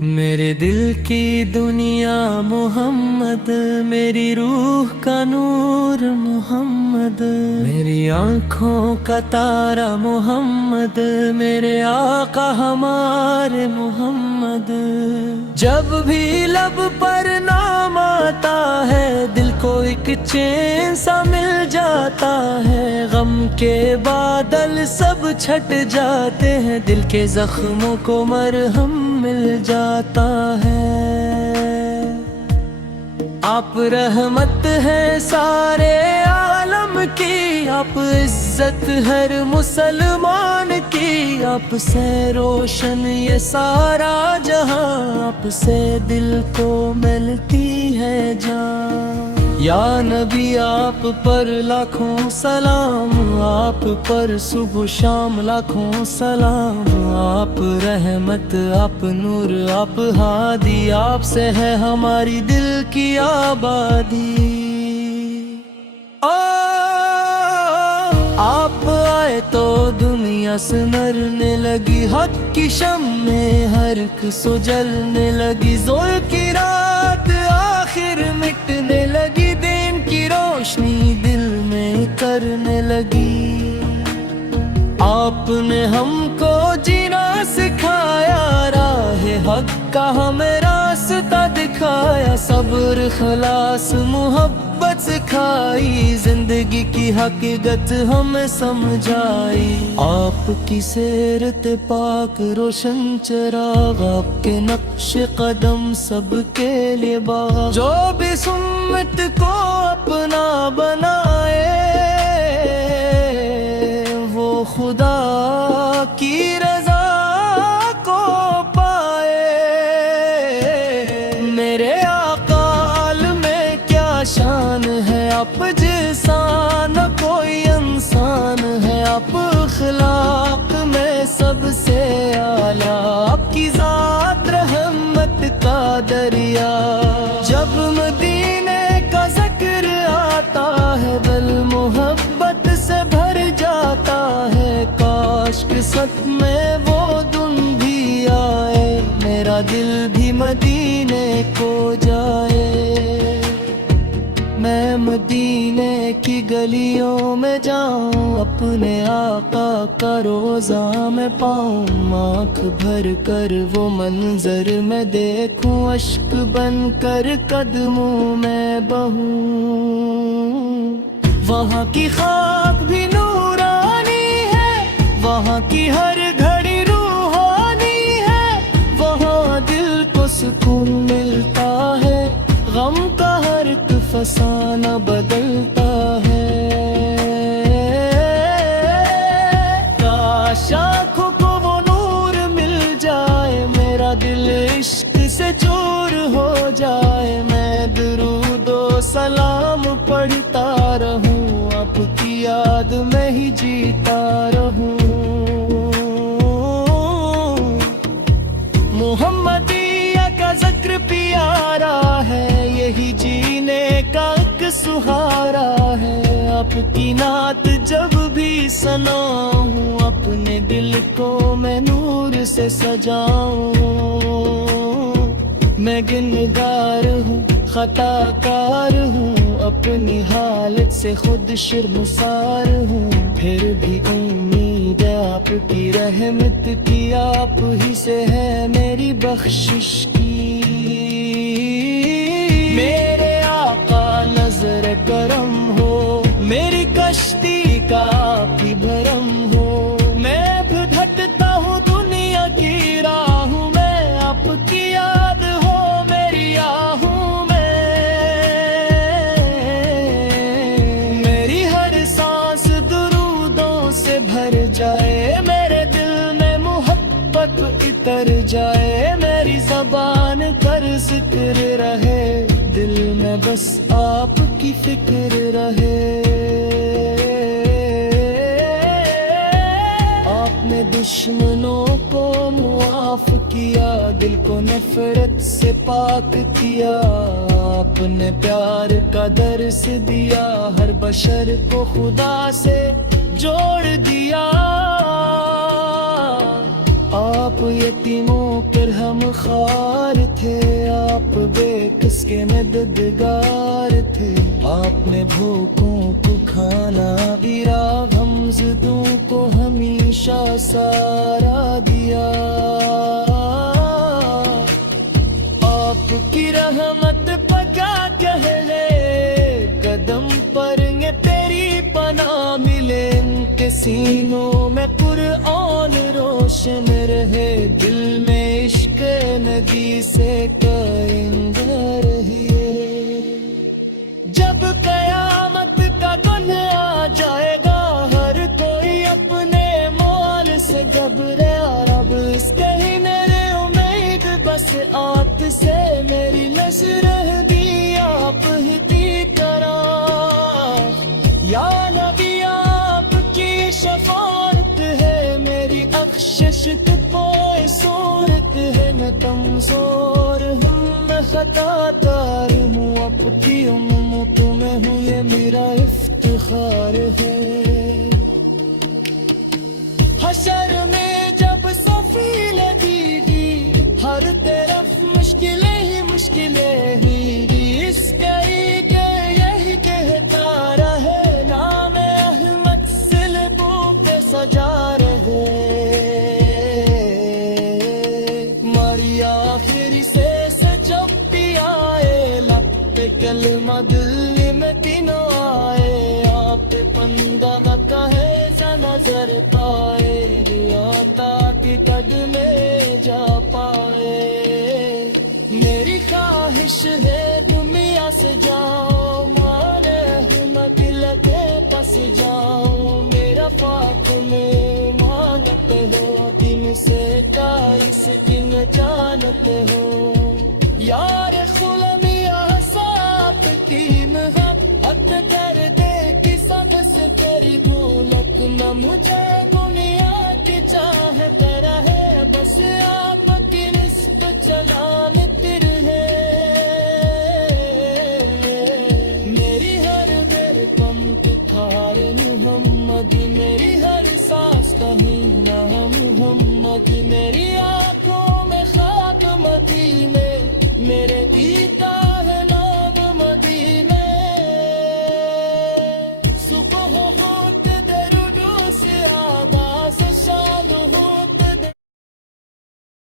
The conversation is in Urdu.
میرے دل کی دنیا محمد، میری روح کا نور محمد، میری آنکھوں کا تارا محمد، میرے آقا ہمارے محمد۔ جب بھی لب پر نام آتا ہے دل کو ایک چین سا مل جاتا ہے، غم کے بادل سب چھٹ جاتے ہیں، دل کے زخموں کو مرہم مل جاتا ہے۔ آپ رحمت ہیں سارے عالم کی، آپ عزت ہر مسلمان کی، آپ سے روشن یہ سارا جہاں، آپ سے دل کو ملتی ہے جان۔ یا نبی آپ پر لاکھوں سلام، آپ پر صبح شام لاکھوں سلام، آپ رحمت آپ نور آپ ہادی، آپ سے ہے ہماری دل کی آبادی۔ آپ آئے تو دنیا سنرنے لگی، حق کی شمع ہر ایک سجلنے لگی، ظلم کی رات آخر مٹنے لگی، دین کی روشنی دل میں کرنے لگی۔ آپ نے ہم کو جینا سکھایا، راہ حق کا ہمیں راستہ دکھایا، صبر خلاص محبت سکھائی، زندگی کی حقیقت ہمیں سمجھائی۔ آپ کی سیرت پاک روشن چراغ، آپ کے نقش قدم سب کے لیے باغ، جو بھی سنت کو اپنا بنائے وہ خدا کی رضا کو پائے۔ میرے آقا عالم میں کیا شان ہے، آپ جیسا نہ کوئی انسان ہے، آپ اخلاق میں سب سے اعلیٰ، آپ کی ذات رحمت کا دریا۔ جب مدینے کا ذکر آتا ہے دل محبت سے بھر جاتا ہے، کاش قسمت میں وہ دن بھی آئے، میرا دل بھی مدینے کو جائے۔ میں مدینے کی گلیوں میں جاؤں، اپنے آقا کا روضہ میں پاؤں، آنکھ بھر کر وہ منظر میں دیکھوں، اشک بن کر قدموں میں بہوں۔ وہاں کی خاک بھی نورانی ہے، وہاں کی ہر گھڑی روحانی ہے، وہاں دل کو سکون ملتا ہے، غم کا ہر ایک فسانہ بدلتا ہے۔ کاش آنکھوں کو وہ نور مل جائے، میرا دل عشق سے چور ہو جائے، میں درود و سلام پڑھتا رہوں، آپ کی یاد میں ہی جیتا رہوں۔ محمدیہ کا ذکر پیارا ہے، یہی جینے کا ایک سہارا ہے، آپ کی نعت جب بھی سناؤں، اپنے دل کو میں نور سے سجاؤں۔ میں گنہگار ہوں خطا کار ہوں، اپنی حالت سے خود شرمسار ہوں، پھر بھی امید ہے آپ کی رحمت کی، آپ ہی سے ہے میری بخشش کی۔ میرے آقا نظر کرم ہو، میری کشتی کا آپ ہی بھرم ہو، میں بھٹکتا ہوں دنیا کی راہوں میں، آپ کی یاد ہو میری آہوں میں، میری ہر سانس درودوں سے بھر جائے، میرے دل میں محبت اتر جائے، میری زبان پر ذکر رہے، دل میں بس آپ کی فکر رہے۔ آپ نے دشمنوں کو معاف دل کو نفرت سے پاک کیا، آپ نے پیار کا درس دیا، ہر بشر کو خدا سے جوڑ دیا۔ آپ یتیموں پر ہم خار تھے، آپ بے کس کے مددگار تھے، آپ نے بھوکوں کو کھانا دیا، غمزدوں کو ہمیشہ سہارا دیا۔ آپ کی رحمت پکا کہہ لے، قدم پر یہ تیری پناہ ملے، ان کے سینوں میں قرآن روشن رہے، دل میں عشق نبی سے قائم رہیے۔ جب قیامت کا دن آ جائے گا، ہر کوئی اپنے مال سے گھبرے، رب اس کے ہی میرے امید بس آت سے میری نظر دی آپ ہی کی طرح۔ یا نبی آپ کی شفاعت ہے، میری بخشش کی کوئی صورت ہے، میں کمزور ہوں، میں خطا کار ہوں، اب کی امت میں ہوں، یہ میرا افتخار ہے۔ حشر میں جب صفی لگی گی، ہر طرف مشکلیں ہی مشکلیں ہی، اس کئی کہ یہی کہتا رہے، نام احمد صلیبوں پہ سجا رہے۔ ماری آخری سے جب بھی آئے، لب پہ کلمہ دل میں تینوں آئے، آپ بندہ کہے جا نظر پائے، ریاتا کی قد میں جا پائے۔ میری خواہش ہے دنیا سے جاؤ، مانے احمد لگے پس جاؤ، میرا پاک میں مانت ہو، دن سے کائس دن جانت ہو۔ یار خلمیہ صاحب کی محبت کر دے کہ سب سے تیری دولت نہ مجھے دنیا کی چاہت رہے، بس آپ کی نسب چلانت رہے۔ میری ہر دیر پمپ کھار محمد، میری ہر سانس کہیں نہ محمد، میری